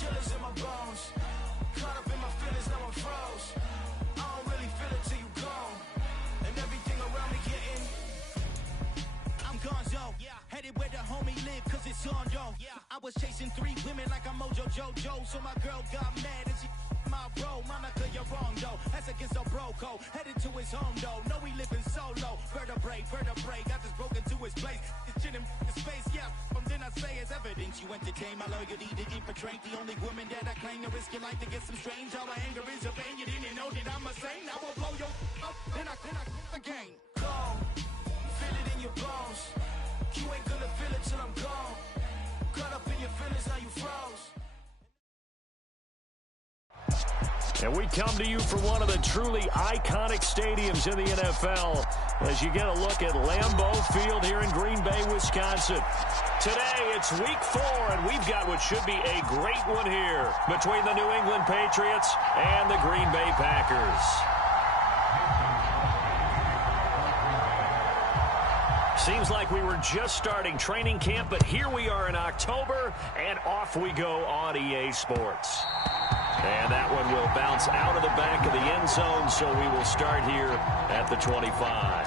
chillers in my bones. Caught up in my feelings, now I'm froze. I don't really feel it till you gone. And everything around me getting. I'm gonzo, headed where the homie live, cause it's on, yo. I was chasing 3 women like I'm Mojo Jojo, so my girl got mad and she my bro. Monica, you're wrong, though. That's against a bro code. Headed to his home, though. No, he living solo. Vertebrae. Got this broken to his place. It's chin in his face, yeah. From then I say it's evidence. You entertain my loyalty to infiltrate the only woman that I claim to risk your life to get some strange. All my anger is a pain. You didn't know that I'm a saint. I will blow your up, then I again. Go. Feel it in your bones. You ain't gonna feel it till I'm gone. Caught up in your feelings, now you froze. And we come to you from one of the truly iconic stadiums in the NFL as you get a look at Lambeau Field here in Green Bay, Wisconsin. Today, it's week 4, and we've got what should be a great one here between the New England Patriots and the Green Bay Packers. Seems like we were just starting training camp, but here we are in October, and off we go on EA Sports. And that one will bounce out of the back of the end zone, so we will start here at the 25.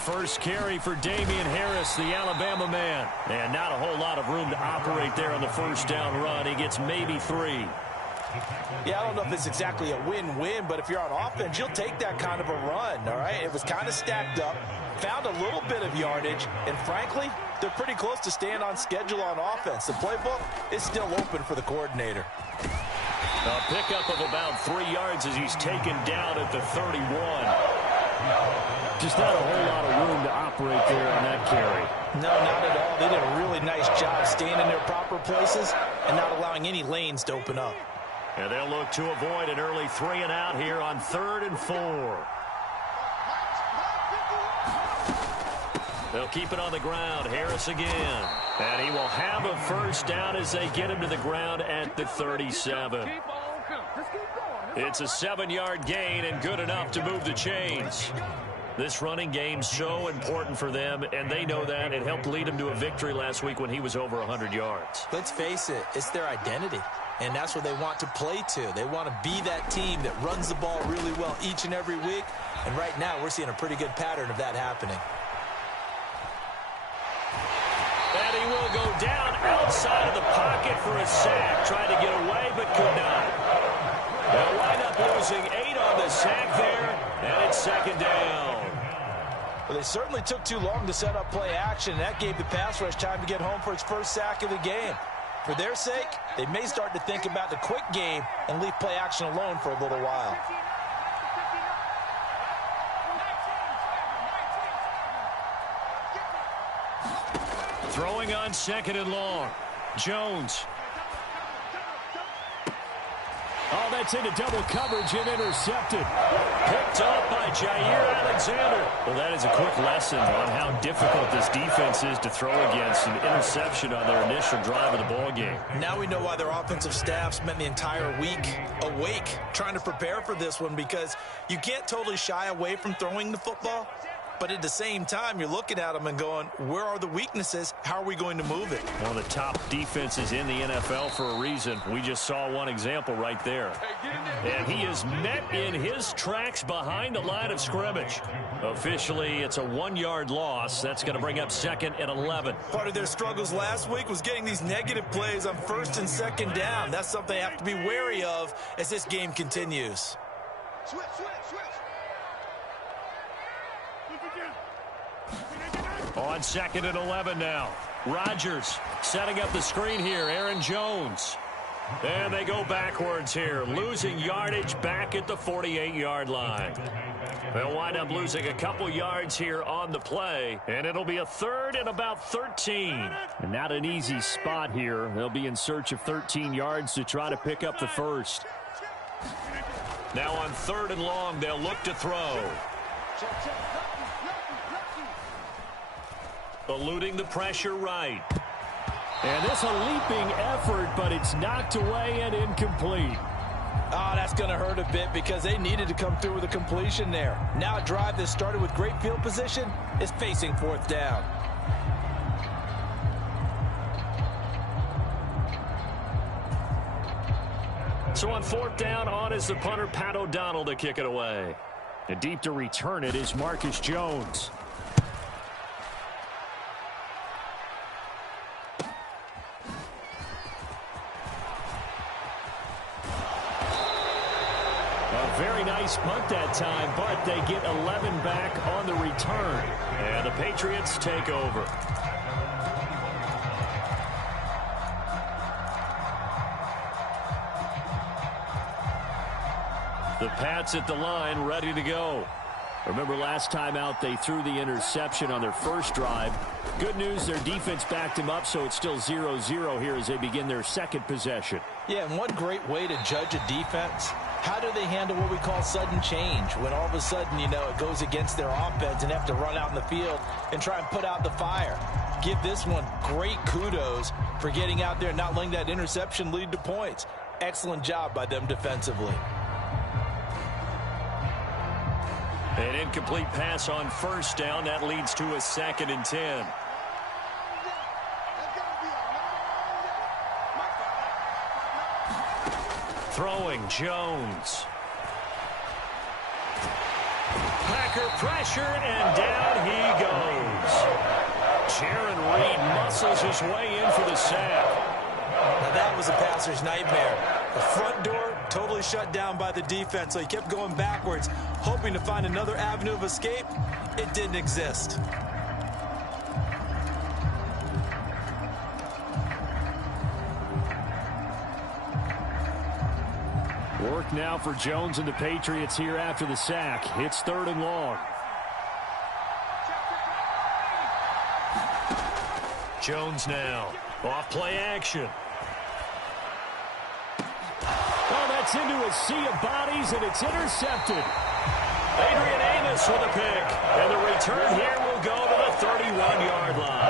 First carry for Damian Harris, the Alabama man. And not a whole lot of room to operate there on the first down run. He gets maybe 3. Yeah, I don't know if it's exactly a win-win, but if you're on offense, you'll take that kind of a run, all right? It was kind of stacked up, found a little bit of yardage, and frankly, they're pretty close to staying on schedule on offense. The playbook is still open for the coordinator. A pickup of about 3 yards as he's taken down at the 31. Just not a whole lot of room to operate there on that carry. No, not at all. They did a really nice job staying in their proper places and not allowing any lanes to open up. And they'll look to avoid an early 3 and out here on 3rd and 4. They'll keep it on the ground. Harris again. And he will have a first down as they get him to the ground at the 37. It's a 7-yard gain and good enough to move the chains. This running game's so important for them, and they know that. It helped lead them to a victory last week when he was over 100 yards. Let's face it, it's their identity, and that's what they want to play to. They want to be that team that runs the ball really well each and every week, and right now we're seeing a pretty good pattern of that happening. And he will go down outside of the pocket for a sack. Tried to get away, but could not. They'll wind up losing 8 on the sack there, and it's 2nd down. Well, they certainly took too long to set up play action, and that gave the pass rush time to get home for its first sack of the game. For their sake, they may start to think about the quick game and leave play action alone for a little while. Throwing on 2nd and long. Jones. Oh, that's into double coverage and intercepted. Picked up by Jair Alexander. Well, that is a quick lesson on how difficult this defense is to throw against. An interception on their initial drive of the ballgame. Now we know why their offensive staff spent the entire week awake trying to prepare for this one, because you can't totally shy away from throwing the football. But at the same time, you're looking at them and going, where are the weaknesses? How are we going to move it? One of the top defenses in the NFL for a reason. We just saw one example right there. And he is met in his tracks behind the line of scrimmage. Officially, it's a 1-yard loss. That's going to bring up 2nd and 11. Part of their struggles last week was getting these negative plays on 1st and 2nd down. That's something they have to be wary of as this game continues. Switch. On 2nd and 11 now. Rodgers setting up the screen here. Aaron Jones. And they go backwards here, losing yardage back at the 48-yard line. They'll wind up losing a couple yards here on the play, and it'll be a third and about 13. And not an easy spot here. They'll be in search of 13 yards to try to pick up the first. Now on 3rd and long, they'll look to throw. Eluding the pressure right. And this a leaping effort, but it's knocked away and incomplete. Oh, that's going to hurt a bit because they needed to come through with a completion there. Now a drive that started with great field position is facing 4th down. So on 4th down, on is the punter, Pat O'Donnell, to kick it away. And deep to return it is Marcus Jones. Very nice punt that time, but they get 11 back on the return. And the Patriots take over. The Pats at the line, ready to go. Remember last time out, they threw the interception on their first drive. Good news, their defense backed them up, so it's still 0-0 here as they begin their second possession. Yeah, and one great way to judge a defense, how do they handle what we call sudden change? When all of a sudden, you know, it goes against their offense and they have to run out in the field and try and put out the fire. Give this one great kudos for getting out there and not letting that interception lead to points. Excellent job by them defensively. An incomplete pass on 1st down. That leads to a 2nd and 10. Throwing Jones. Packer pressure, and down he goes. Jaron Reed muscles his way in for the sack. Now that was a passer's nightmare. The front door totally shut down by the defense, so he kept going backwards, hoping to find another avenue of escape. It didn't exist. Work now for Jones and the Patriots here after the sack. It's 3rd and long. Jones now. Off play action. Oh, that's into a sea of bodies, and it's intercepted. Adrian Amos with a pick. And the return here will go to the 31-yard line.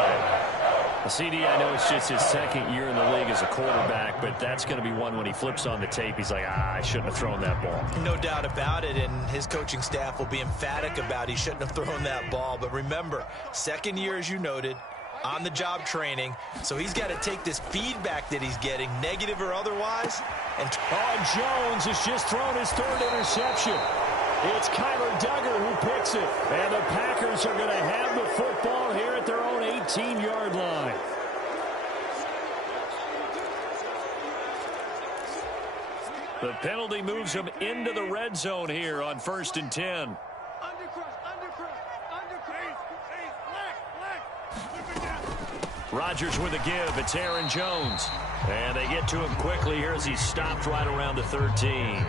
CD, I know it's just his 2nd year in the league as a quarterback, but that's going to be one when he flips on the tape. He's like, I shouldn't have thrown that ball. No doubt about it, and his coaching staff will be emphatic about he shouldn't have thrown that ball. But remember, 2nd year, as you noted, on-the-job training, so he's got to take this feedback that he's getting, negative or otherwise. And Jones has just thrown his 3rd interception. It's Kyler Duggar who picks it. And the Packers are going to have the football here at their own 18-yard line. The penalty moves them into the red zone here on 1st and 10. Rodgers with a give. It's Aaron Jones. And they get to him quickly here as he's stopped right around the 13.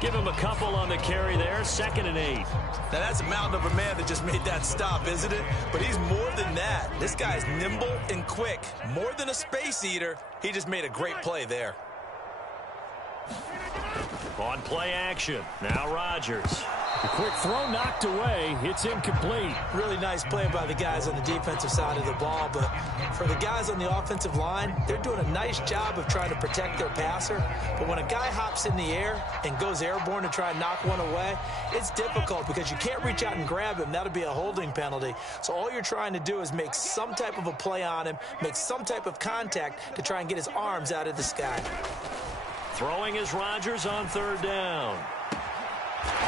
Give him a couple on the carry there. 2nd and 8. Now that's a mountain of a man that just made that stop, isn't it? But he's more than that. This guy's nimble and quick. More than a space eater. He just made a great play there. On play action. Now Rodgers. The quick throw knocked away. It's incomplete. Really nice play by the guys on the defensive side of the ball, but for the guys on the offensive line, they're doing a nice job of trying to protect their passer. But when a guy hops in the air and goes airborne to try and knock one away, it's difficult because you can't reach out and grab him. That'll be a holding penalty. So all you're trying to do is make some type of a play on him, make some type of contact to try and get his arms out of the sky. Throwing is Rodgers on 3rd down.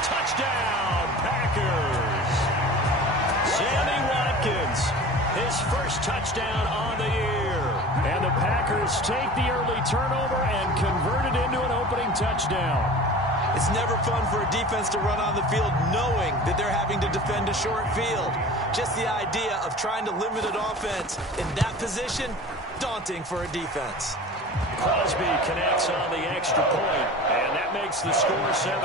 Touchdown, Packers! Sammy Watkins, his first touchdown on the year. And the Packers take the early turnover and convert it into an opening touchdown. It's never fun for a defense to run on the field knowing that they're having to defend a short field. Just the idea of trying to limit an offense in that position, daunting for a defense. Crosby connects on the extra point, and that makes the score 7-0.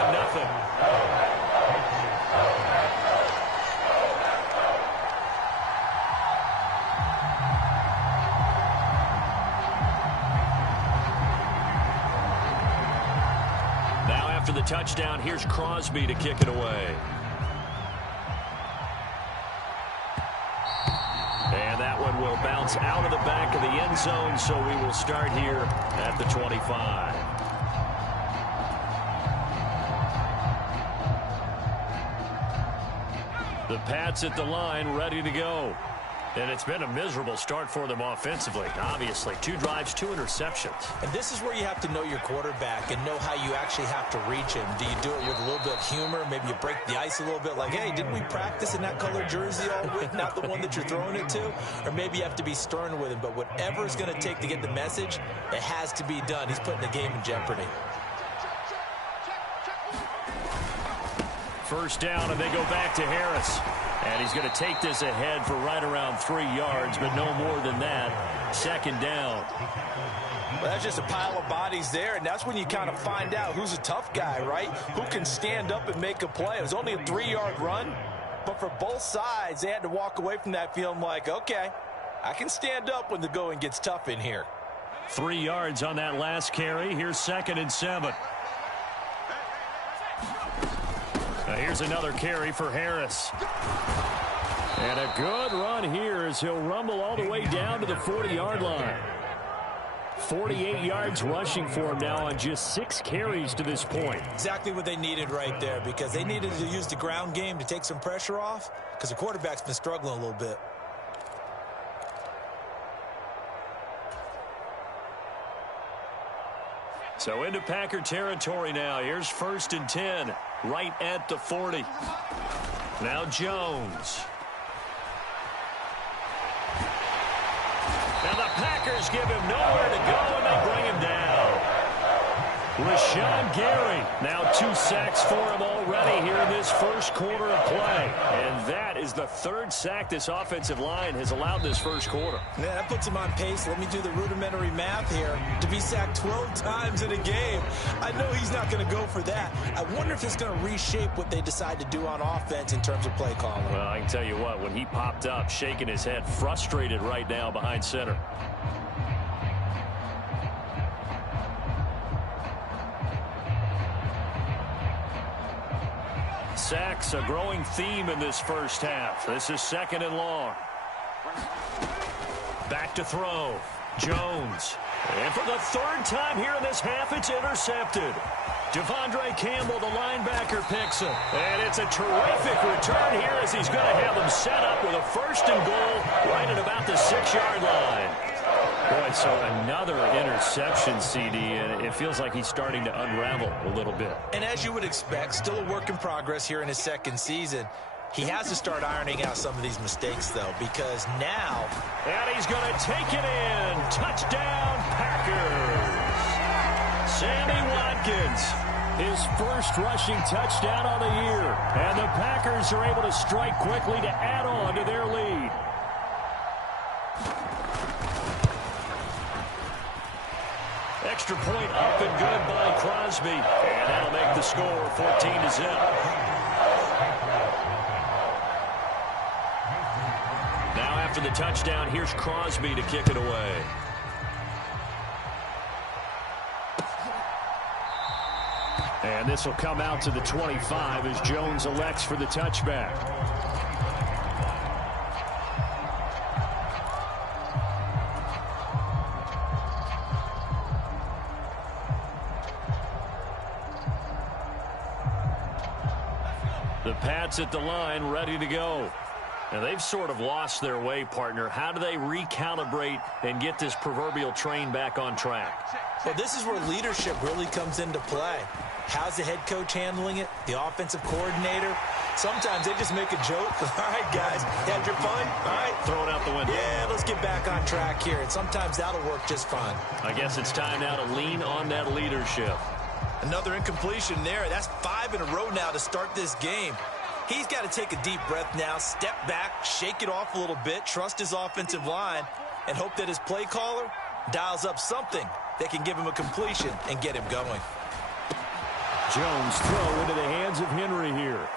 Now after the touchdown, here's Crosby to kick it away. And that one will bounce out of the back of the end zone, so we will start here at the 25. The Pats at the line, ready to go. And it's been a miserable start for them offensively, obviously. 2 drives, 2 interceptions. And this is where you have to know your quarterback and know how you actually have to reach him. Do you do it with a little bit of humor? Maybe you break the ice a little bit like, hey, didn't we practice in that colored jersey all week, not the one that you're throwing it to? Or maybe you have to be stern with him. But whatever it's going to take to get the message, it has to be done. He's putting the game in jeopardy. First down, and they go back to Harris. And he's going to take this ahead for right around 3 yards, but no more than that. Second down. Well, that's just a pile of bodies there, and that's when you kind of find out who's a tough guy, right? Who can stand up and make a play. It was only a 3-yard run, but for both sides, they had to walk away from that feeling like, okay, I can stand up when the going gets tough in here. 3 yards on that last carry. Here's 2nd and 7. Now here's another carry for Harris. And a good run here as he'll rumble all the way down to the 40-yard line. 48 yards rushing for him now on just 6 carries to this point. Exactly what they needed right there, because they needed to use the ground game to take some pressure off, because the quarterback's been struggling a little bit. So into Packer territory now. Here's 1st and 10, right at the 40. Now Jones. And the Packers give him nowhere to go, and they bring him down. Rashawn Gary, now 2 sacks for him already here in this first quarter of play. And that is the 3rd sack this offensive line has allowed this first quarter. Yeah, that puts him on pace. Let me do the rudimentary math here. To be sacked 12 times in a game, I know he's not going to go for that. I wonder if it's going to reshape what they decide to do on offense in terms of play calling. Well, I can tell you what, when he popped up, shaking his head, frustrated right now behind center. Sacks, a growing theme in this first half. This is 2nd and long. Back to throw. Jones. And for the 3rd time here in this half, it's intercepted. Devondre Campbell, the linebacker, picks him. And it's a terrific return here as he's going to have them set up with a 1st and goal right at about the 6-yard line. Boy, so another interception, CD, and it feels like he's starting to unravel a little bit. And as you would expect, still a work in progress here in his 2nd season. He has to start ironing out some of these mistakes, though, because now... And he's going to take it in. Touchdown, Packers. Sammy Watkins, his first rushing touchdown of the year. And the Packers are able to strike quickly to add on to their lead. Extra point up and good by Crosby. And that'll make the score 14-0. Now after the touchdown, here's Crosby to kick it away. And this will come out to the 25 as Jones elects for the touchback. The Pats at the line, ready to go. And they've sort of lost their way, partner. How do they recalibrate and get this proverbial train back on track? Well, this is where leadership really comes into play. How's the head coach handling it? The offensive coordinator? Sometimes they just make a joke. All right, guys, had your fun? All right. Throw it out the window. Yeah, let's get back on track here. And sometimes that'll work just fine. I guess it's time now to lean on that leadership. Another incompletion there. That's 5 in a row now to start this game. He's got to take a deep breath now, step back, shake it off a little bit, trust his offensive line, and hope that his play caller dials up something that can give him a completion and get him going. Jones throw into the hands of Henry here.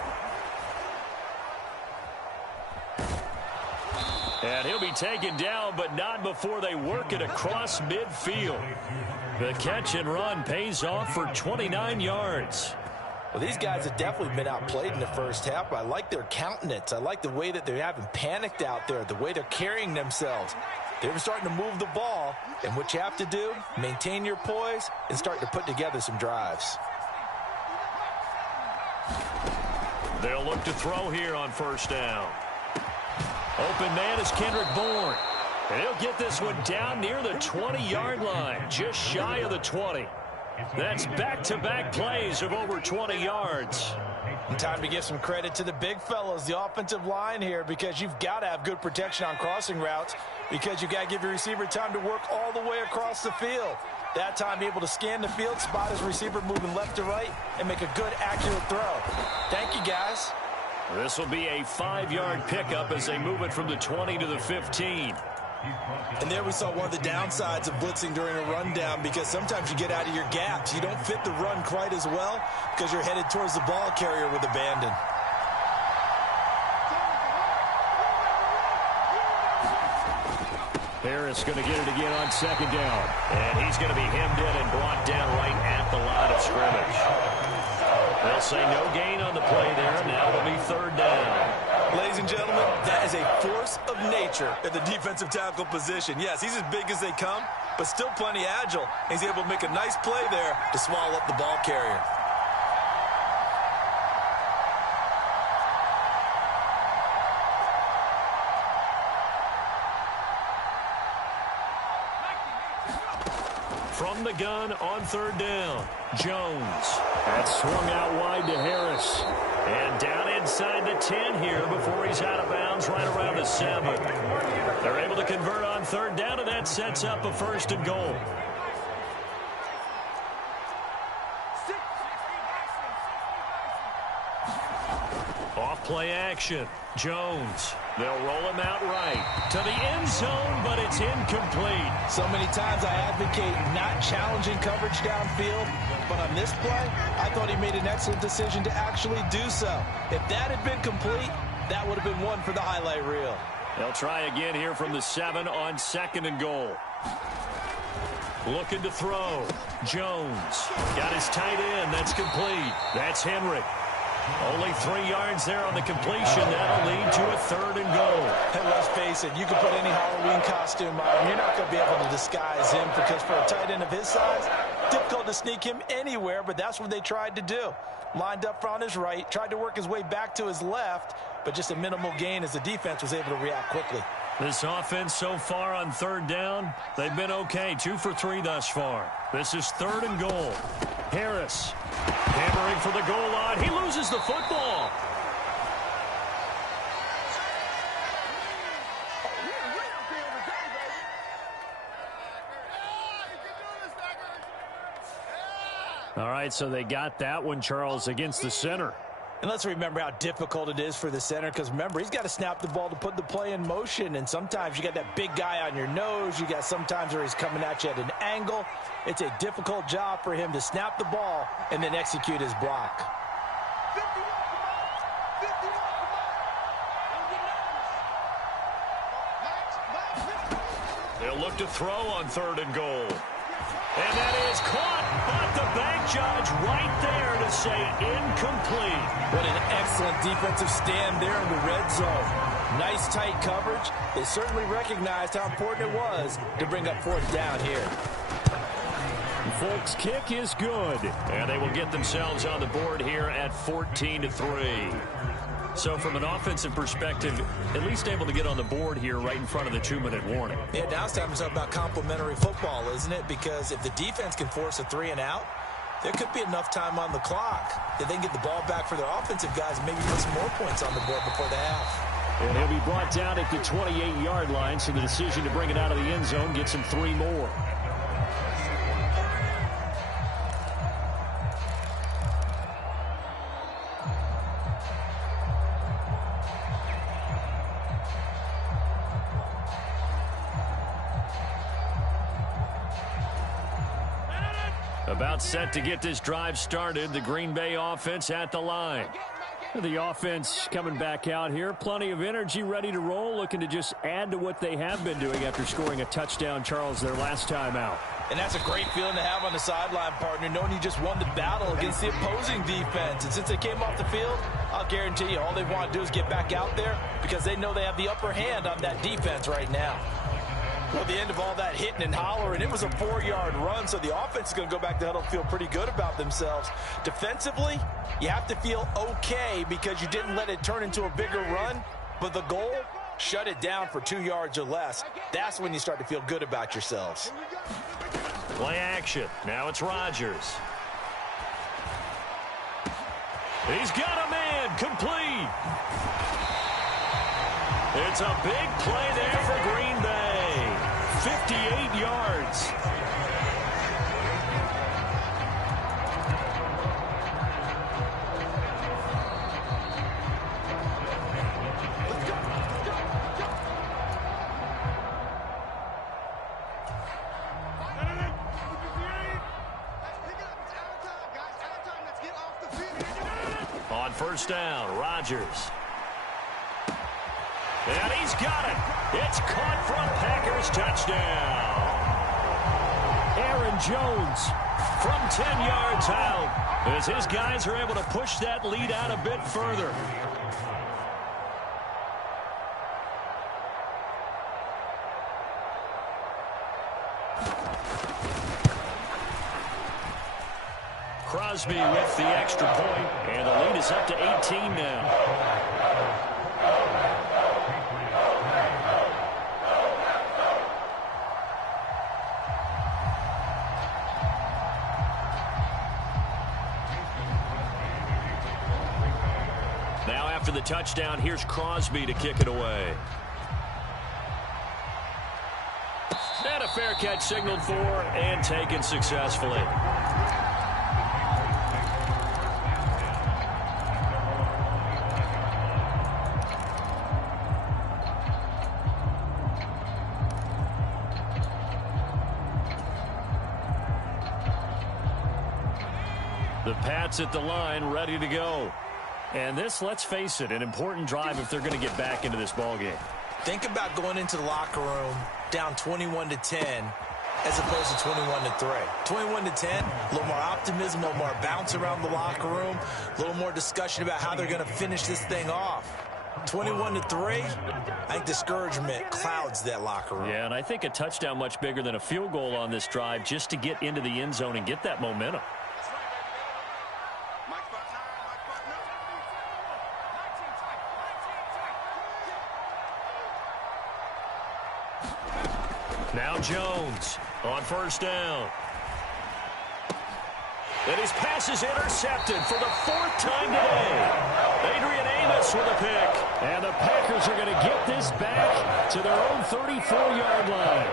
And he'll be taken down, but not before they work it across midfield. The catch and run pays off for 29 yards. Well, these guys have definitely been outplayed in the first half, but I like their countenance. I like the way that they haven't panicked out there, the way they're carrying themselves. They're starting to move the ball, and what you have to do, maintain your poise and start to put together some drives. They'll look to throw here on first down. Open man is Kendrick Bourne. And he'll get this one down near the 20-yard line, just shy of the 20. That's back-to-back plays of over 20 yards. And time to give some credit to the big fellows, the offensive line here, because you've got to have good protection on crossing routes, because you've got to give your receiver time to work all the way across the field. That time, be able to scan the field, spot his receiver moving left to right, and make a good, accurate throw. Thank you, guys. This will be a 5-yard pickup as they move it from the 20 to the 15. And there we saw one of the downsides of blitzing during a rundown, because sometimes you get out of your gaps. You don't fit the run quite as well because you're headed towards the ball carrier with abandon. Harris going to get it again on second down. And he's going to be hemmed in and brought down right at the line of scrimmage. They'll say no gain on the play there. Now it'll be third down. Ladies and gentlemen, that is a force of nature at the defensive tackle position. Yes, he's as big as they come, but still plenty agile. He's able to make a nice play there to swallow up the ball carrier. From the gun on third down, Jones. That's swung out wide to Harris. And down inside the 10 here before he's out of bounds right around the 7. They're able to convert on third down, and that sets up a first and goal. Off play action. Jones. They'll roll him out right to the end zone, but it's incomplete. So many times I advocate not challenging coverage downfield, but on this play, I thought he made an excellent decision to actually do so. If that had been complete, that would have been one for the highlight reel. They'll try again here from the 7 on second and goal. Looking to throw. Jones got his tight end. That's complete. That's Henry. Only 3 yards there on the completion. That'll lead to a third and goal. And let's face it, you can put any Halloween costume on. You're not going to be able to disguise him, because for a tight end of his size, difficult to sneak him anywhere, but that's what they tried to do. Lined up on his right, tried to work his way back to his left, but just a minimal gain as the defense was able to react quickly. This offense so far on third down, they've been okay. 2 for 3 thus far. This is third and goal. Harris hammering for the goal line. He loses the football. All right, so they got that one, Charles, against the center. And let's remember how difficult it is for the center, because remember, he's got to snap the ball to put the play in motion, and sometimes you got that big guy on your nose. You got sometimes where he's coming at you at an angle. It's a difficult job for him to snap the ball and then execute his block. They'll look to throw on third and goal. And that is caught, but the bank judge right there to say incomplete. What an excellent defensive stand there in the red zone. Nice tight coverage. They certainly recognized how important it was to bring up fourth down here. Folks' kick is good, and they will get themselves on the board here at 14-3. So from an offensive perspective, at least able to get on the board here right in front of the 2-minute warning. Yeah, now it's time to talk about complementary football, isn't it? Because if the defense can force a 3 and out, there could be enough time on the clock that they can get the ball back for their offensive guys and maybe put some more points on the board before the half. And he'll be brought down at the 28-yard line, so the decision to bring it out of the end zone gets him 3 more. About set to get this drive started. The Green Bay offense at the line. The offense coming back out here. Plenty of energy, ready to roll, looking to just add to what they have been doing after scoring a touchdown, Charles, their last time out. And that's a great feeling to have on the sideline, partner, knowing you just won the battle against the opposing defense. And since they came off the field, I'll guarantee you all they want to do is get back out there because they know they have the upper hand on that defense right now. Well, the end of all that hitting and hollering, it was a 4-yard run, so the offense is going to go back to huddle, feel pretty good about themselves. Defensively, you have to feel okay because you didn't let it turn into a bigger run, but the goal, shut it down for 2 yards or less. That's when you start to feel good about yourselves. Play action. Now it's Rodgers. He's got a man complete. It's a big play there for Green Bay. 58 yards. On first down, Rodgers. And he's got it. It's caught from Packers touchdown. Aaron Jones from 10 yards out as his guys are able to push that lead out a bit further. Crosby with the extra point, and the lead is up to 18 now. Now after the touchdown, here's Crosby to kick it away. And a fair catch signaled for and taken successfully. The Pats at the line, ready to go. And this, let's face it, an important drive if they're going to get back into this ballgame. Think about going into the locker room down 21-10 as opposed to 21-3. 21-10, a little more optimism, a little more bounce around the locker room, a little more discussion about how they're going to finish this thing off. 21-3, I think discouragement clouds that locker room. Yeah, and I think a touchdown much bigger than a field goal on this drive just to get into the end zone and get that momentum. Now Jones on first down. And his pass is intercepted for the 4th time today. Adrian Amos with a pick. And the Packers are going to get this back to their own 34-yard line.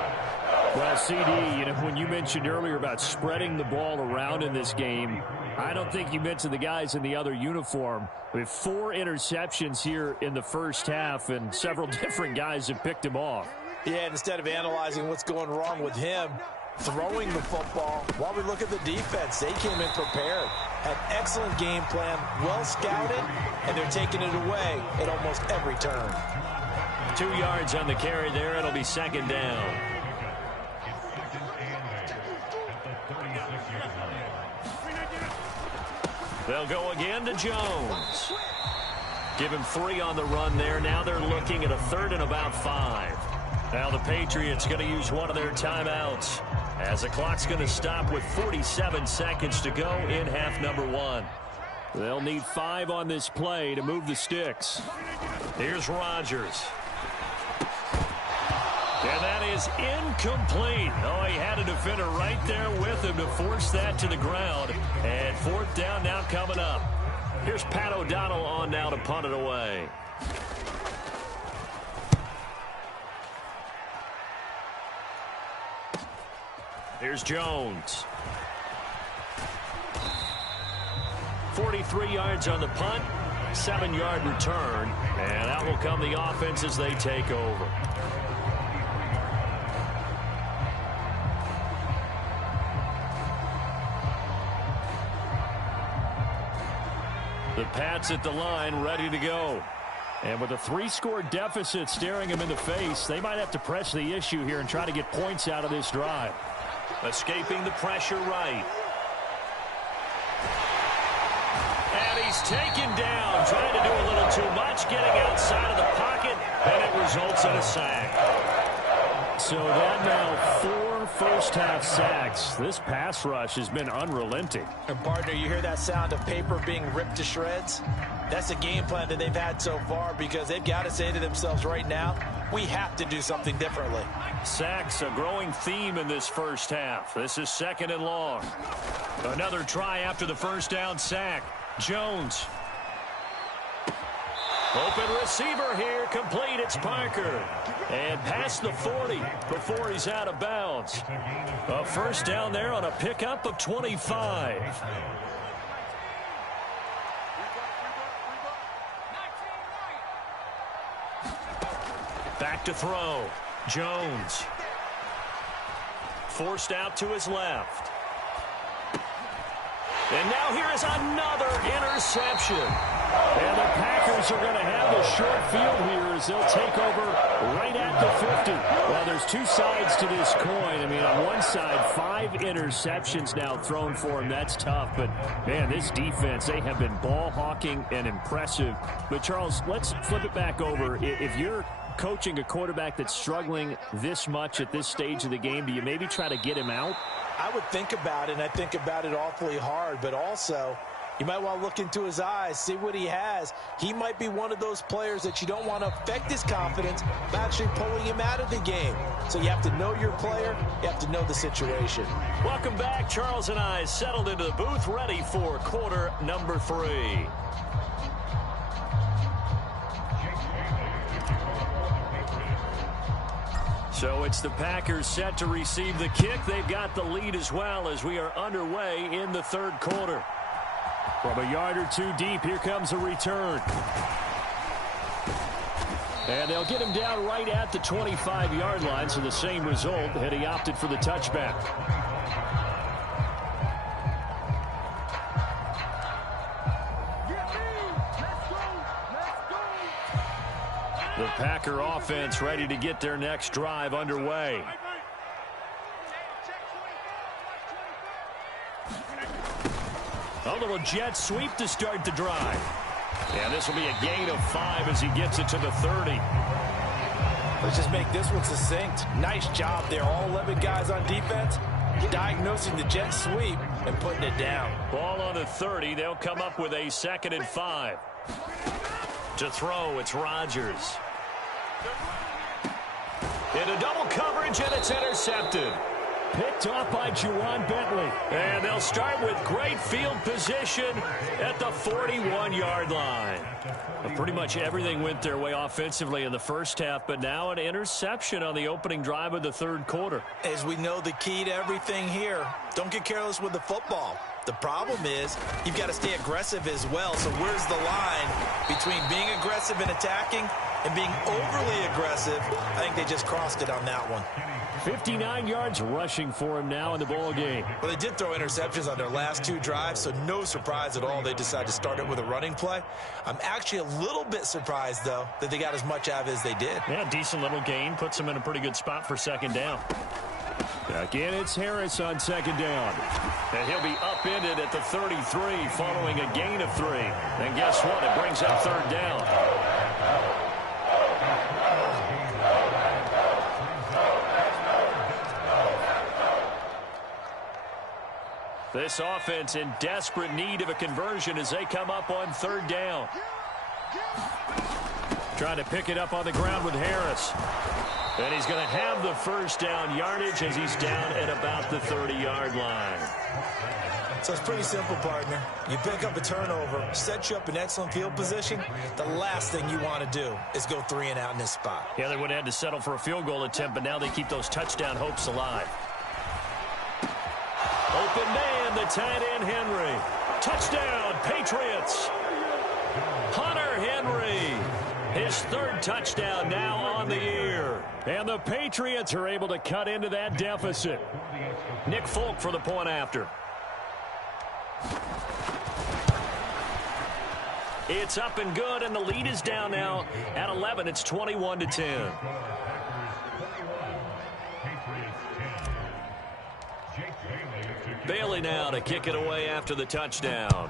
Well, CD, you know, when you mentioned earlier about spreading the ball around in this game, I don't think you mentioned the guys in the other uniform. We have 4 interceptions here in the first half, and several different guys have picked him off. Yeah, and instead of analyzing what's going wrong with him, throwing the football, while we look at the defense, they came in prepared, had excellent game plan, well scouted, and they're taking it away at almost every turn. 2 yards on the carry there. It'll be second down. They'll go again to Jones. Give him 3 on the run there. Now they're looking at a 3rd and about 5. Now the Patriots going to use one of their timeouts as the clock's going to stop with 47 seconds to go in half number 1. They'll need 5 on this play to move the sticks. Here's Rodgers. And that is incomplete. Oh, he had a defender right there with him to force that to the ground. And 4th down now coming up. Here's Pat O'Donnell on now to punt it away. Here's Jones. 43 yards on the punt, 7-yard return, and out will come the offense as they take over. The Pats at the line, ready to go. And with a 3-score deficit staring them in the face, they might have to press the issue here and try to get points out of this drive. Escaping the pressure right. And he's taken down, trying to do a little too much, getting outside of the pocket, and it results in a sack. So that now 4 first-half sacks. This pass rush has been unrelenting. And, partner, you hear that sound of paper being ripped to shreds? That's the game plan that they've had so far, because they've got to say to themselves right now, we have to do something differently. Sacks, a growing theme in this first half. This is 2nd and long. Another try after the first down sack. Jones. Open receiver here, complete. It's Parker. And past the 40 before he's out of bounds. A first down there on a pickup of 25. Back to throw. Jones. Forced out to his left. And now here is another interception. And the Packers are going to have the short field here as they'll take over right at the 50. Well, there's two sides to this coin. I mean, on one side, 5 interceptions now thrown for him. That's tough. But, man, this defense, they have been ball hawking and impressive. But, Charles, let's flip it back over. If you're coaching a quarterback that's struggling this much at this stage of the game, do you maybe try to get him out? I would think about it, and I think about it awfully hard, but also you might want to look into his eyes, see what he has. He might be one of those players that you don't want to affect his confidence by actually pulling him out of the game. So you have to know your player. You have to know the situation. Welcome back. Charles and I settled into the booth, ready for quarter number 3. So it's the Packers set to receive the kick. They've got the lead as well as we are underway in the 3rd quarter. From a yard or 2 deep, here comes a return. And they'll get him down right at the 25-yard line, so the same result had he opted for the touchback. The Packer offense ready to get their next drive underway. A little jet sweep to start the drive. And this will be a gain of 5 as he gets it to the 30. Let's just make this one succinct. Nice job there. All 11 guys on defense diagnosing the jet sweep and putting it down. Ball on the 30. They'll come up with a 2nd and 5. To throw, it's Rodgers. Into double coverage, and it's intercepted. Picked off by Juwan Bentley. And they'll start with great field position at the 41-yard line. Pretty much everything went their way offensively in the first half, but now an interception on the opening drive of the 3rd quarter. As we know, the key to everything here, don't get careless with the football. The problem is you've got to stay aggressive as well. So where's the line between being aggressive and attacking and being overly aggressive? I think they just crossed it on that one. 59 yards rushing for him now in the ball game. Well, they did throw interceptions on their last 2 drives, so no surprise at all they decided to start it with a running play. I'm actually a little bit surprised, though, that they got as much out of it as they did. Yeah, decent little gain. Puts them in a pretty good spot for 2nd down. Again, it's Harris on 2nd down. And he'll be upended at the 33 following a gain of 3. And guess what? It brings up 3rd down. This offense in desperate need of a conversion as they come up on 3rd down. Trying to pick it up on the ground with Harris. And he's going to have the first down yardage as he's down at about the 30-yard line. So it's pretty simple, partner. You pick up a turnover, set you up in excellent field position. The last thing you want to do is go 3 and out in this spot. Yeah, they would have had to settle for a field goal attempt, but now they keep those touchdown hopes alive. Open man, the tight end Henry. Touchdown, Patriots. Hunter Henry. His 3rd touchdown now on the year. And the Patriots are able to cut into that deficit. Nick Folk for the point after. It's up and good, and the lead is down now at 11. It's 21-10. Bailey now to kick it away after the touchdown.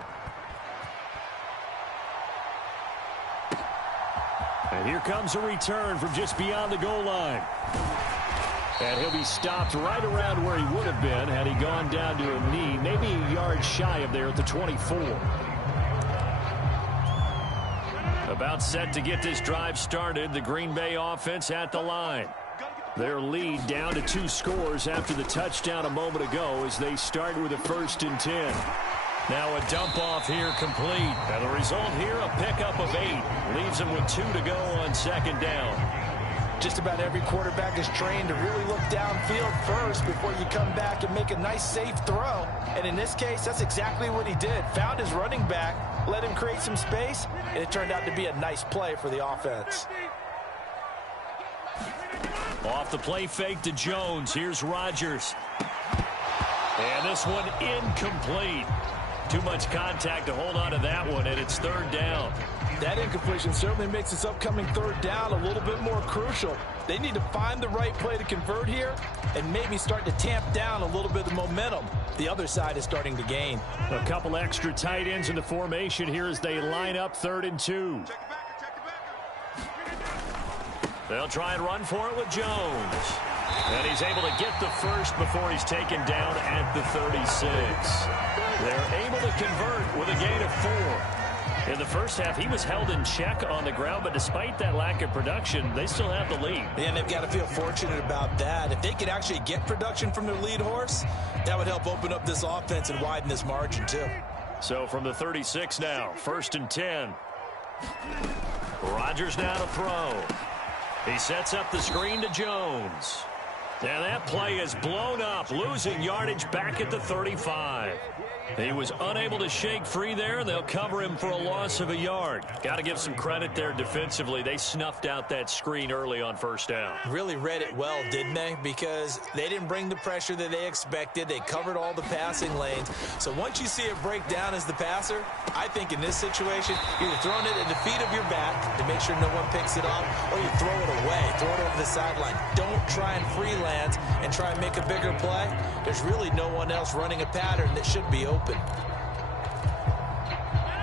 And here comes a return from just beyond the goal line. And he'll be stopped right around where he would have been had he gone down to a knee, maybe a yard shy of there at the 24. About set to get this drive started, the Green Bay offense at the line. Their lead down to 2 scores after the touchdown a moment ago as they start with a 1st and 10. Now a dump off here complete. And the result here, a pickup of 8. Leaves them with 2 to go on 2nd down. Just about every quarterback is trained to really look downfield first before you come back and make a nice, safe throw. And in this case, that's exactly what he did. Found his running back, let him create some space, and it turned out to be a nice play for the offense. Off the play fake to Jones. Here's Rodgers. And this one incomplete. Too much contact to hold on to that one, and it's 3rd down. That incompletion certainly makes this upcoming 3rd down a little bit more crucial. They need to find the right play to convert here and maybe start to tamp down a little bit of the momentum. The other side is starting to gain. A couple extra tight ends in the formation here as they line up 3rd and 2. They'll try and run for it with Jones. And he's able to get the first before he's taken down at the 36. They're able to convert with a gain of 4. In the first half, he was held in check on the ground, but despite that lack of production, they still have the lead. Yeah, and they've got to feel fortunate about that. If they could actually get production from their lead horse, that would help open up this offense and widen this margin, too. So from the 36 now, 1st and 10. Rodgers now to throw. He sets up the screen to Jones. And that play is blown up, losing yardage back at the 35. He was unable to shake free there. They'll cover him for a loss of a yard. Got to give some credit there defensively. They snuffed out that screen early on 1st down. Really read it well, didn't they? Because they didn't bring the pressure that they expected. They covered all the passing lanes. So once you see it break down as the passer, I think in this situation, you're either throwing it at the feet of your back to make sure no one picks it up, or you throw it away, throw it over the sideline. Don't try and freelance and try and make a bigger play. There's really no one else running a pattern that should be open.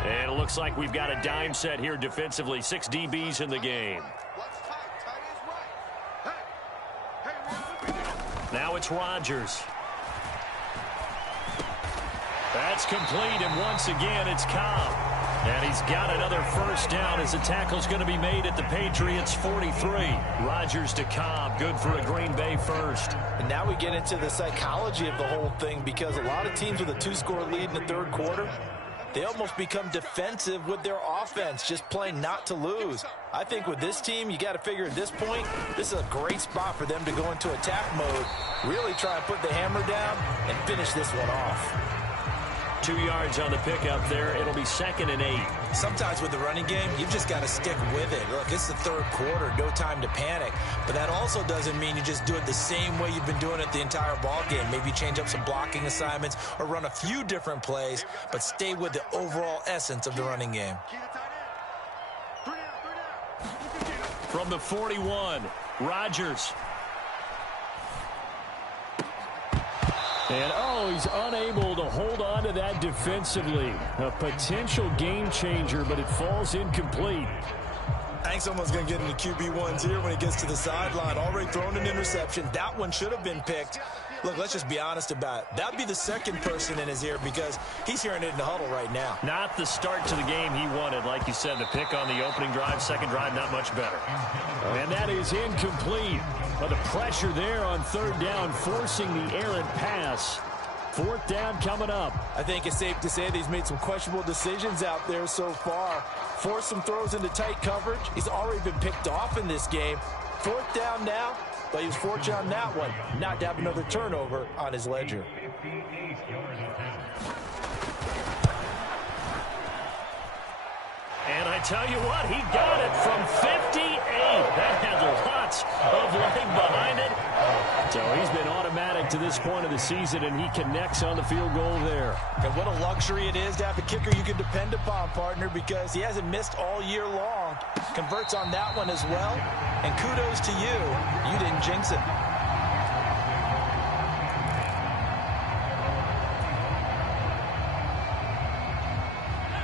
And it looks like we've got a dime set here defensively. 6 DBs in the game. Now it's Rodgers. That's complete, and once again it's Cobb. And he's got another 1st down as the tackle's going to be made at the Patriots 43. Rodgers to Cobb, good for a Green Bay 1st. And now we get into the psychology of the whole thing, because a lot of teams with a 2-score lead in the 3rd quarter, they almost become defensive with their offense, just playing not to lose. I think with this team, you got to figure at this point, this is a great spot for them to go into attack mode, really try and put the hammer down and finish this one off. 2 yards on the pickup there. It'll be 2nd and 8. Sometimes with the running game, you've just got to stick with it. Look, it's the 3rd quarter, no time to panic. But that also doesn't mean you just do it the same way you've been doing it the entire ball game. Maybe change up some blocking assignments or run a few different plays, but stay with the overall essence of the running game. From the 41, Rodgers. And, he's unable to hold on to that defensively. A potential game changer, but it falls incomplete. I think someone's going to get into QB1s here when he gets to the sideline. Already thrown an interception. That one should have been picked. Look, let's just be honest about it. That'd be the 2nd person in his ear, because he's hearing it in the huddle right now. Not the start to the game he wanted. Like you said, the pick on the opening drive, 2nd drive, not much better. And that is incomplete. But the pressure there on 3rd down, forcing the errant pass. 4th down coming up. I think it's safe to say that he's made some questionable decisions out there so far. Forced some throws into tight coverage. He's already been picked off in this game. 4th down now, but he was fortunate on that one not to have another turnover on his ledger. And I tell you what, he got it from 58. That had lots of leg behind it. So he's been automatic to this point of the season, and he connects on the field goal there. And what a luxury it is to have a kicker you can depend upon, partner, because he hasn't missed all year long. Converts on that one as well. And kudos to you. You didn't jinx it.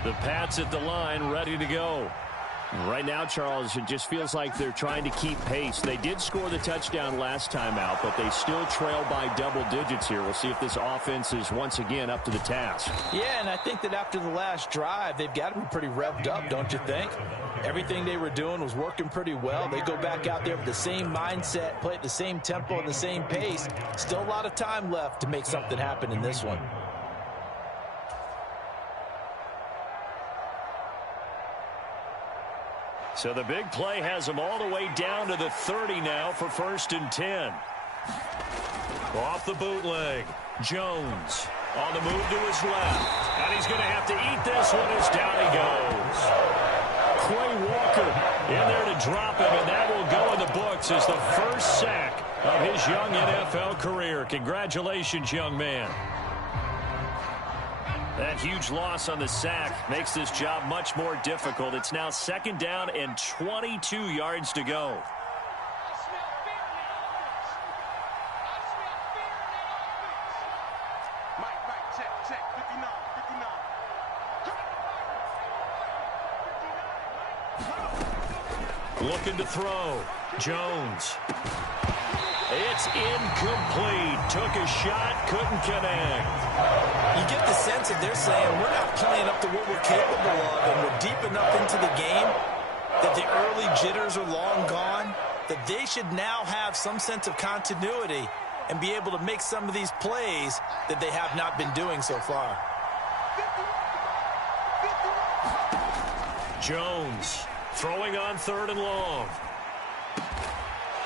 The Pats at the line, ready to go. Right now, Charles, it just feels like they're trying to keep pace. They did score the touchdown last time out, but they still trail by double digits here. We'll see if this offense is once again up to the task. Yeah, and I think that after the last drive, they've got to be pretty revved up, don't you think? Everything they were doing was working pretty well. They go back out there with the same mindset, play at the same tempo and the same pace. Still a lot of time left to make something happen in this one. So the big play has them all the way down to the 30 now for 1st and 10. Off the bootleg. Jones on the move to his left. And he's going to have to eat this one as down he goes. Quay Walker in there to drop him, and that will go in the books as the first sack of his young NFL career. Congratulations, young man. That huge loss on the sack makes this job much more difficult. It's now 2nd down and 22 yards to go. Looking to throw. Jones. It's incomplete. Took a shot, couldn't connect. You get the sense that they're saying we're not playing up to what we're capable of, and we're deep enough into the game that the early jitters are long gone, that they should now have some sense of continuity and be able to make some of these plays that they have not been doing so far. Jones throwing on 3rd and long.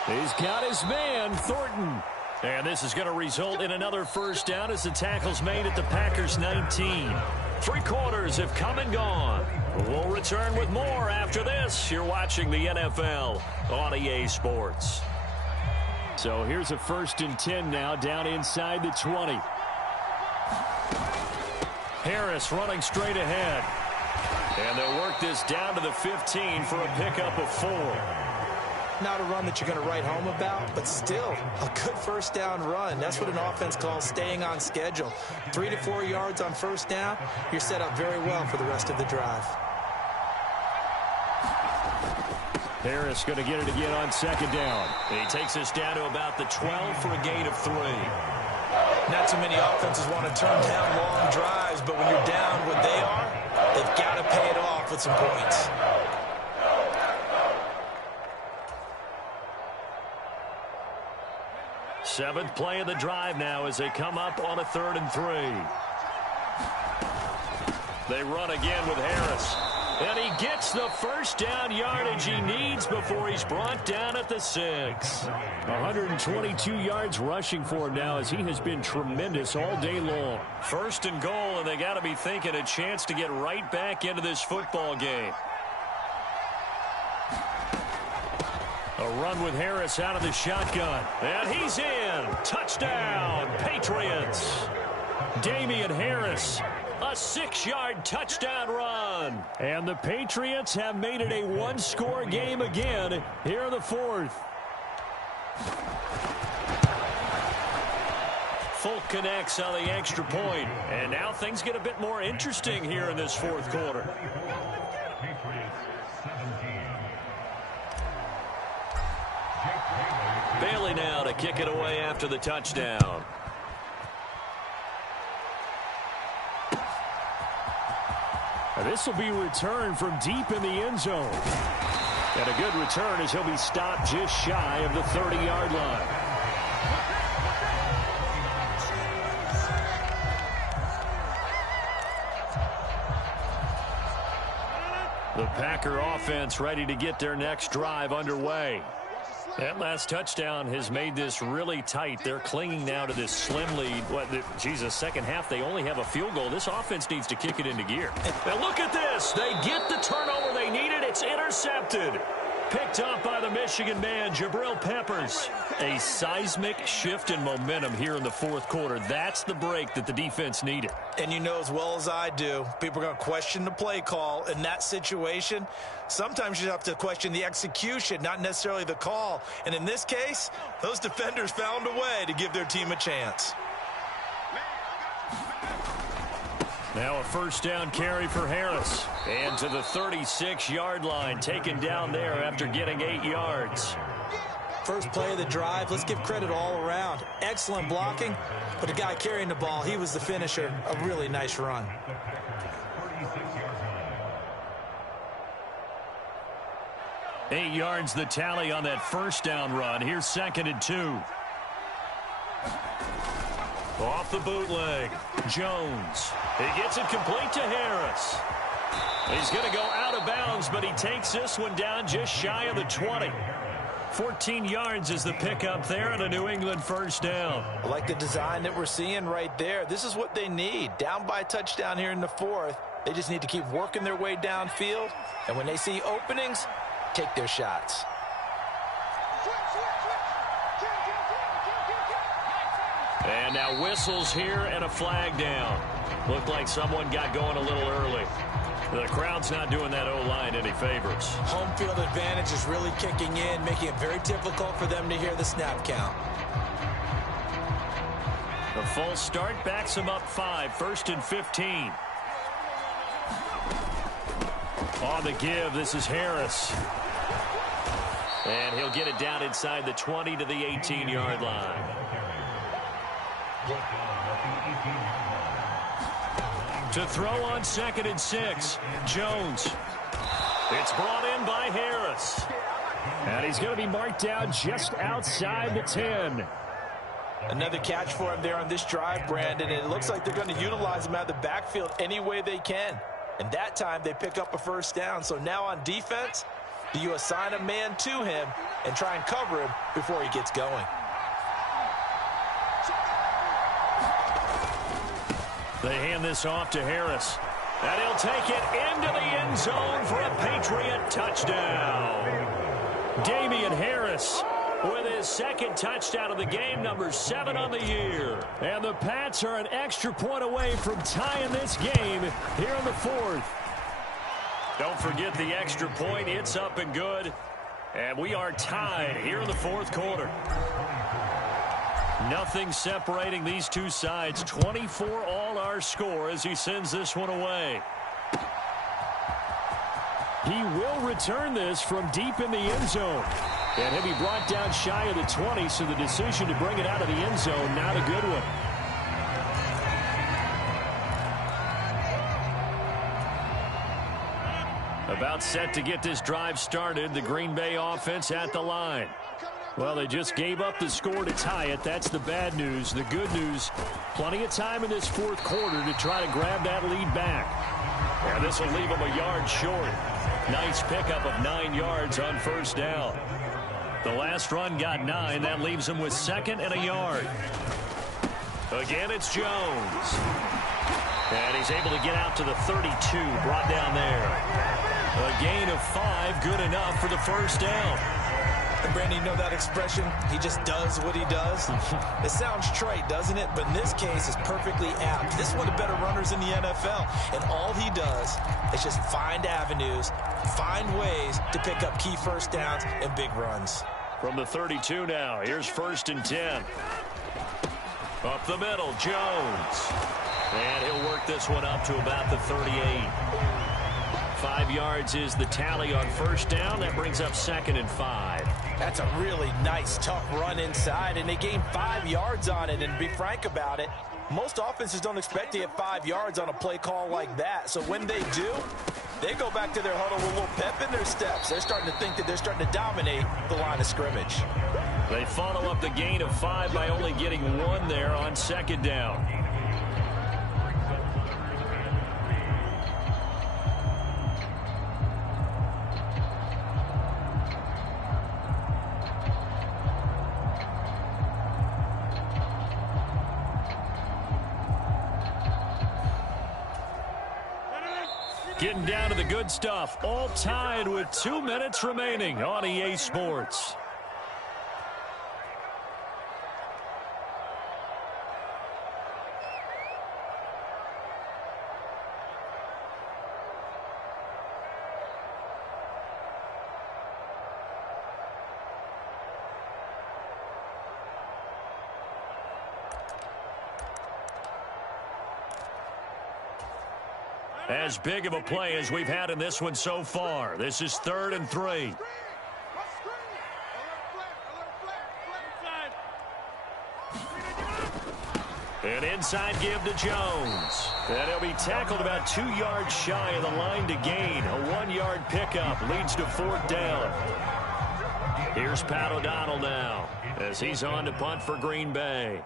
He's got his man, Thornton. And this is going to result in another first down as the tackle's made at the Packers' 19. 3 quarters have come and gone. We'll return with more after this. You're watching the NFL on EA Sports. So here's a 1st and 10 now down inside the 20. Harris running straight ahead. And they'll work this down to the 15 for a pickup of 4. Not a run that you're going to write home about, but still a good first down run. That's what an offense calls staying on schedule. 3 to 4 yards on first down, you're set up very well for the rest of the drive. Harris going to get it again on 2nd down. He takes us down to about the 12 for a gain of 3. Not too many offenses want to turn down long drives, but when you're down what they are, they've got to pay it off with some points. Seventh play of the drive now as they come up on a 3rd and 3. They run again with Harris. And he gets the first down yardage he needs before he's brought down at the 6. 122 yards rushing for him now as he has been tremendous all day long. 1st and goal, and they got to be thinking a chance to get right back into this football game. A run with Harris out of the shotgun. And he's in. Touchdown, Patriots. Damian Harris, a 6-yard touchdown run. And the Patriots have made it a one-score game again here in the 4th. Folk connects on the extra point. And now things get a bit more interesting here in this 4th quarter. Bailey now to kick it away after the touchdown. And this will be returned from deep in the end zone. And a good return as he'll be stopped just shy of the 30-yard line. The Packer offense ready to get their next drive underway. That last touchdown has made this really tight. They're clinging now to this slim lead. Second half, they only have a field goal. This offense needs to kick it into gear. Now look at this. They get the turnover they needed. It's intercepted. picked up by the Michigan man, Jabril Peppers. A seismic shift in momentum here in the fourth quarter. That's the break that the defense needed. And you know as well as I do, people are going to question the play call in that situation. Sometimes you have to question the execution, not necessarily the call. And in this case, those defenders found a way to give their team a chance. Now a first down carry for Harris. And to the 36-yard line, taken down there after getting 8 yards. First play of the drive, let's give credit all around. Excellent blocking, but the guy carrying the ball, he was the finisher. A really nice run. Eight yards the tally on that first down run. Here's 2nd and 2. Off the bootleg, Jones. He gets it complete to Harris. He's going to go out of bounds, but he takes this one down just shy of the 20. 14 yards is the pickup there and a New England first down. I like the design that we're seeing right there. This is what they need. Down by a touchdown here in the fourth. They just need to keep working their way downfield. And when they see openings, take their shots. And now whistles here and a flag down. Looked like someone got going a little early. The crowd's not doing that O-line any favors. Home field advantage is really kicking in, making it very difficult for them to hear the snap count. The false start backs him up 5, 1st and 15. On the give, this is Harris. And he'll get it down inside the 20 to the 18-yard line. To throw on 2nd and 6, Jones. It's brought in by Harris. And he's going to be marked down just outside the 10. Another catch for him there on this drive, Brandon, and it looks like they're going to utilize him out of the backfield any way they can. And that time they pick up a first down. So now on defense, do you assign a man to him and try and cover him before he gets going? They hand this off to Harris. And he'll take it into the end zone for a Patriot touchdown. Damian Harris with his 2nd touchdown of the game, number 7 on the year. And the Pats are an extra point away from tying this game here in the fourth. Don't forget the extra point. It's up and good. And we are tied here in the fourth quarter. Nothing separating these two sides. 24 all our score as he sends this one away. He will return this from deep in the end zone. And he'll be brought down shy of the 20, so the decision to bring it out of the end zone, not a good one. About set to get this drive started. The Green Bay offense at the line. Well, they just gave up the score to tie it. That's the bad news. The good news, plenty of time in this fourth quarter to try to grab that lead back. And this will leave them a yard short. Nice pickup of 9 yards on first down. The last run got 9. That leaves them with 2nd and a yard. Again, it's Jones. And he's able to get out to the 32, brought down there. A gain of 5, good enough for the first down. And Brandon, you know that expression, he just does what he does? It sounds trite, doesn't it? But in this case, it's perfectly apt. This is one of the better runners in the NFL. And all he does is just find avenues, find ways to pick up key first downs and big runs. From the 32 now, here's 1st and 10. Up the middle, Jones. And he'll work this one up to about the 38. 5 yards is the tally on first down. That brings up 2nd and 5. That's a really nice, tough run inside, and they gained 5 yards on it. And to be frank about it, most offenses don't expect to get 5 yards on a play call like that. So when they do, they go back to their huddle with a little pep in their steps. They're starting to think that they're starting to dominate the line of scrimmage. They follow up the gain of 5 by only getting 1 there on 2nd down. Getting down to the good stuff. All tied with 2 minutes remaining on EA Sports. As big of a play as we've had in this one so far. This is 3rd and 3. An inside give to Jones. And he'll be tackled about 2 yards shy of the line to gain. A 1-yard pickup leads to 4th down. Here's Pat O'Donnell now as he's on to punt for Green Bay.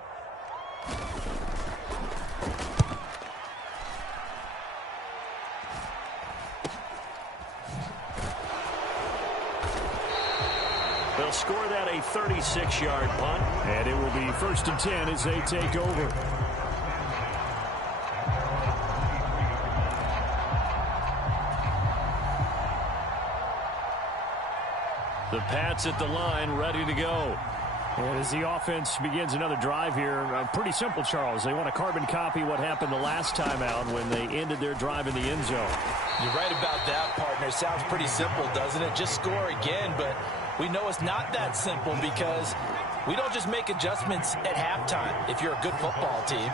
They'll score that a 36-yard punt. And it will be 1st and 10 as they take over. The Pats at the line, ready to go. And as the offense begins another drive here, pretty simple, Charles. They want to carbon copy what happened the last time out when they ended their drive in the end zone. You're right about that, partner. Sounds pretty simple, doesn't it? Just score again, but we know it's not that simple because we don't just make adjustments at halftime if you're a good football team.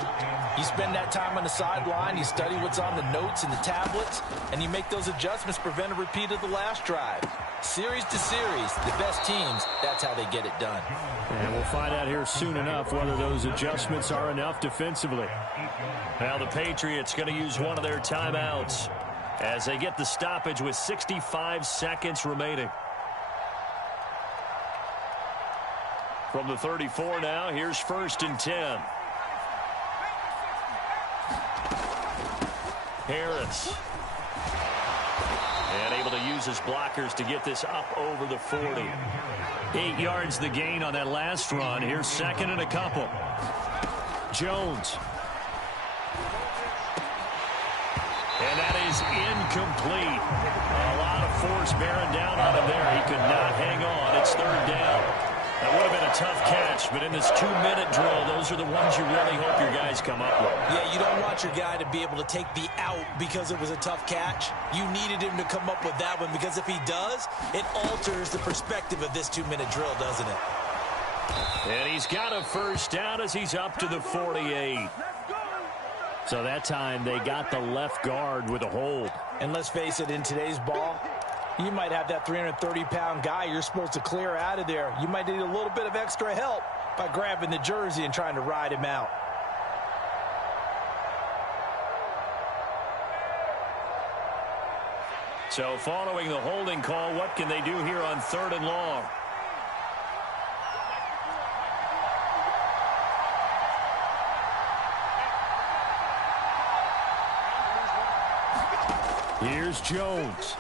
You spend that time on the sideline, you study what's on the notes and the tablets, and you make those adjustments to prevent a repeat of the last drive. Series to series, the best teams, that's how they get it done. And we'll find out here soon enough whether those adjustments are enough defensively. Now the Patriots going to use one of their timeouts as they get the stoppage with 65 seconds remaining. From the 34 now, here's 1st and 10. Harris. And able to use his blockers to get this up over the 40. 8 yards the gain on that last run. Here's 2nd and a couple. Jones. And that is incomplete. A lot of force bearing down on him there. He could not hang on. It's 3rd down. That would have been a tough catch, but in this 2-minute drill, those are the ones you really hope your guys come up with. Yeah, you don't want your guy to be able to take the out because it was a tough catch. You needed him to come up with that one because if he does, it alters the perspective of this 2-minute drill, doesn't it? And he's got a 1st down as he's up to the 48. So that time they got the left guard with a hold. And let's face it, in today's ball, you might have that 330-pound guy you're supposed to clear out of there. You might need a little bit of extra help by grabbing the jersey and trying to ride him out. So following the holding call, what can they do here on 3rd and long? Here's Jones.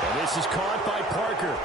And this is caught by Parker.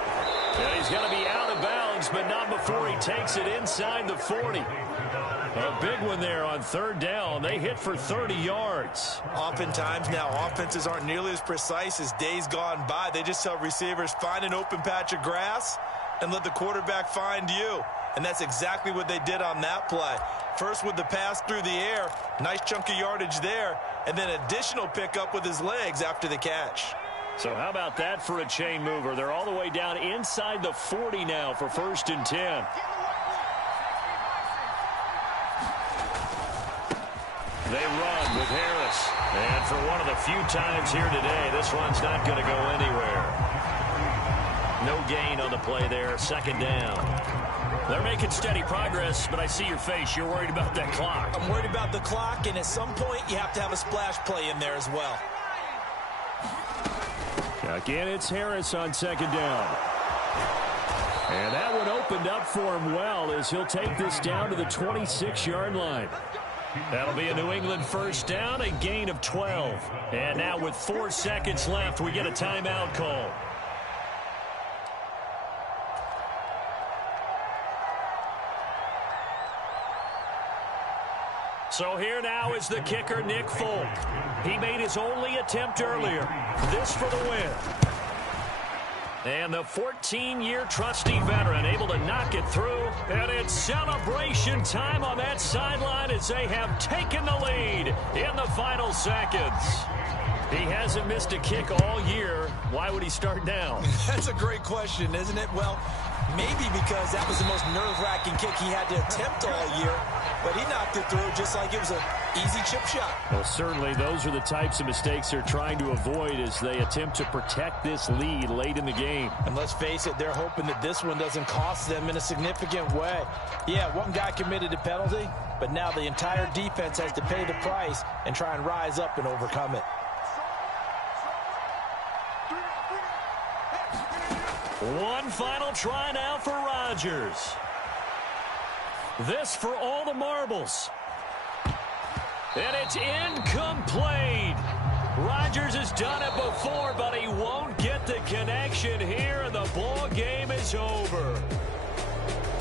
And he's going to be out of bounds, but not before he takes it inside the 40. A big one there on 3rd down. They hit for 30 yards. Oftentimes now, offenses aren't nearly as precise as days gone by. They just tell receivers, find an open patch of grass and let the quarterback find you. And that's exactly what they did on that play. First with the pass through the air, nice chunk of yardage there, and then additional pickup with his legs after the catch. So how about that for a chain mover? They're all the way down inside the 40 now for 1st and 10. They run with Harris. And for one of the few times here today, this run's not going to go anywhere. No gain on the play there. 2nd down. They're making steady progress, but I see your face. You're worried about that clock. I'm worried about the clock, and at some point, you have to have a splash play in there as well. Again, it's Harris on 2nd down. And that one opened up for him well as he'll take this down to the 26-yard line. That'll be a New England 1st down, a gain of 12. And now with 4 seconds left, we get a timeout call. So here now is the kicker, Nick Folk. He made his only attempt earlier. This for the win. And the 14-year trusty veteran able to knock it through. And it's celebration time on that sideline as they have taken the lead in the final seconds. He hasn't missed a kick all year. Why would he start now? That's a great question, isn't it? Well, maybe because that was the most nerve-wracking kick he had to attempt all year. But he knocked it through just like it was an easy chip shot. Well, certainly those are the types of mistakes they're trying to avoid as they attempt to protect this lead late in the game. And let's face it, they're hoping that this one doesn't cost them in a significant way. Yeah, one guy committed a penalty, but now the entire defense has to pay the price and try and rise up and overcome it. One final try now for Rodgers. This for all the marbles. And it's incomplete. Rodgers has done it before, but he won't get the connection here, and the ball game is over.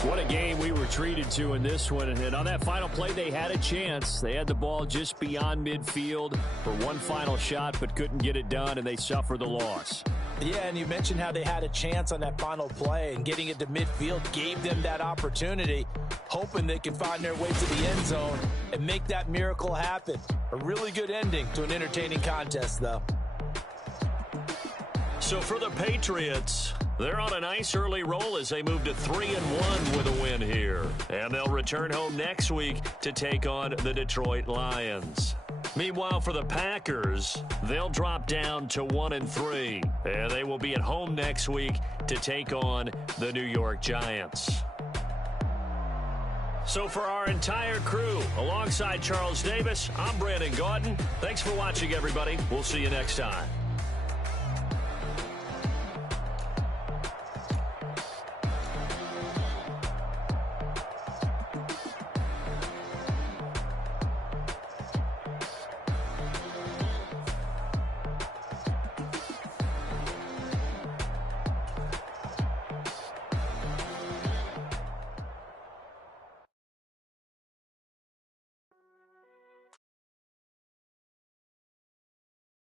What a game we were treated to in this one. And on that final play, they had a chance. They had the ball just beyond midfield for one final shot, but couldn't get it done, and they suffer the loss. Yeah, and you mentioned how they had a chance on that final play, and getting it to midfield gave them that opportunity, hoping they could find their way to the end zone and make that miracle happen. A really good ending to an entertaining contest, though. So for the Patriots, they're on a nice early roll as they move to 3-1 with a win here. And they'll return home next week to take on the Detroit Lions. Meanwhile, for the Packers, they'll drop down to 1-3. And they will be at home next week to take on the New York Giants. So for our entire crew, alongside Charles Davis, I'm Brandon Gaudin. Thanks for watching, everybody. We'll see you next time.